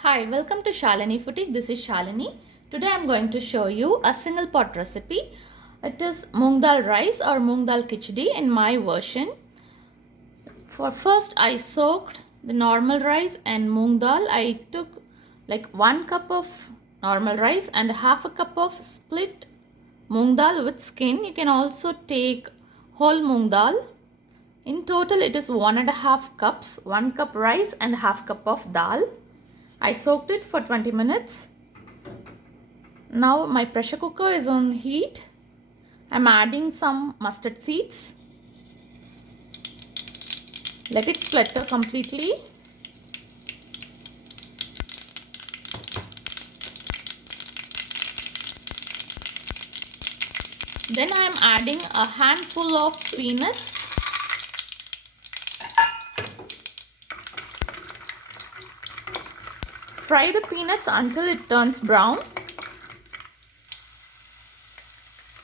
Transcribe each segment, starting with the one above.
Hi, welcome to Shalini Futique. This is Shalini. Today I am going to show you a single pot recipe. It is moong dal rice or moong dal kichdi in my version. For first I soaked the normal rice and moong dal. I took like 1 cup of normal rice and half a cup of split moong dal with skin. You can also take whole moong dal. In total it is 1.5 cups, 1 cup rice and half cup of dal. I soaked it for 20 minutes. Now my pressure cooker is on heat. I'm adding some mustard seeds. Let it splatter completely. Then I am adding a handful of peanuts. Fry the peanuts until it turns brown.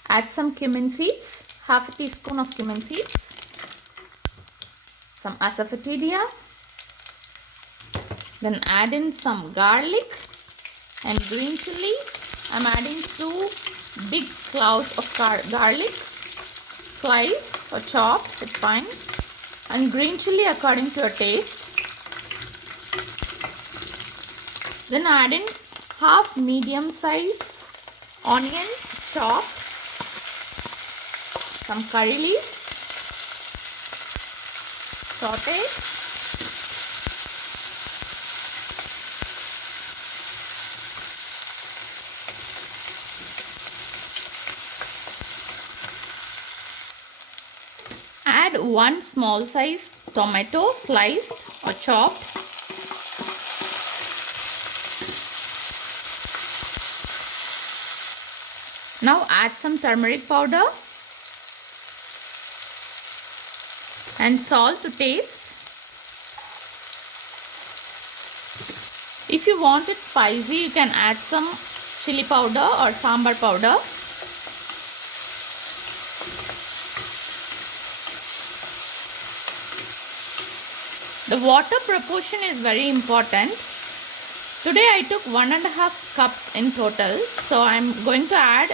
Add some cumin seeds, half a teaspoon of cumin seeds, some asafoetida. Then add in some garlic and green chili. I'm adding 2 big clouds of garlic, sliced or chopped, it's fine, and green chili according to your taste. Then add in half medium size onion chopped, some curry leaves, saute. Add 1 small size tomato sliced or chopped. Now add some turmeric powder and salt to taste. If you want it spicy, you can add some chili powder or sambar powder. The water proportion is very important. Today I took 1.5 cups in total, so I'm going to add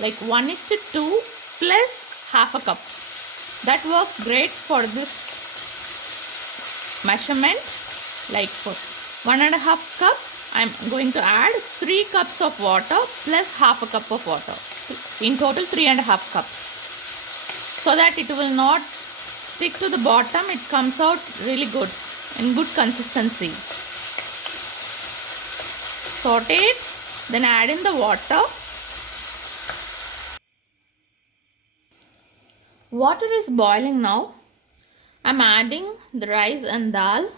like 1:2 plus half a cup. That works great for this measurement. Like for 1.5 cup, I'm going to add 3 cups of water plus half a cup of water. In total 3.5 cups. So that it will not stick to the bottom, it comes out really good, in good consistency. Saute it, then add in the water. Water is boiling now. I'm adding the rice and dal.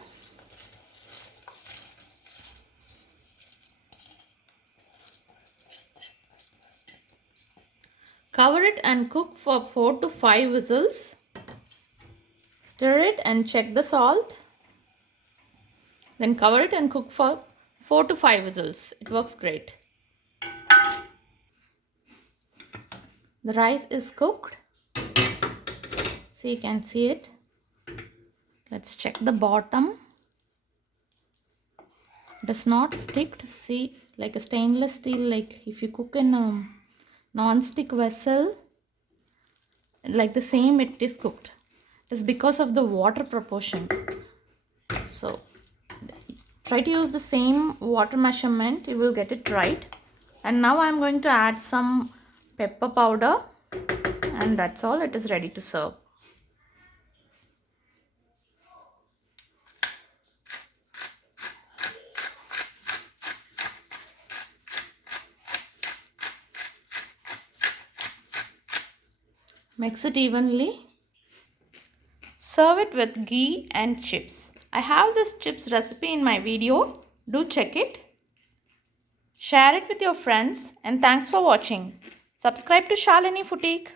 Cover it and cook for 4 to 5 whistles. Stir it and check the salt. Then cover it and cook for 4 to 5 whistles. It works great. The rice is cooked. So you can see it. Let's check the bottom. It does not stick. See, like a stainless steel, like if you cook in a non-stick vessel, like the same it is cooked. It is because of the water proportion. So try to use the same water measurement, you will get it right. And now I am going to add some pepper powder, and that's all. It is ready to serve. Mix it evenly. Serve it with ghee and chips. I have this chips recipe in my video. Do check it. Share it with your friends, and thanks for watching. Subscribe to Shalini Futique.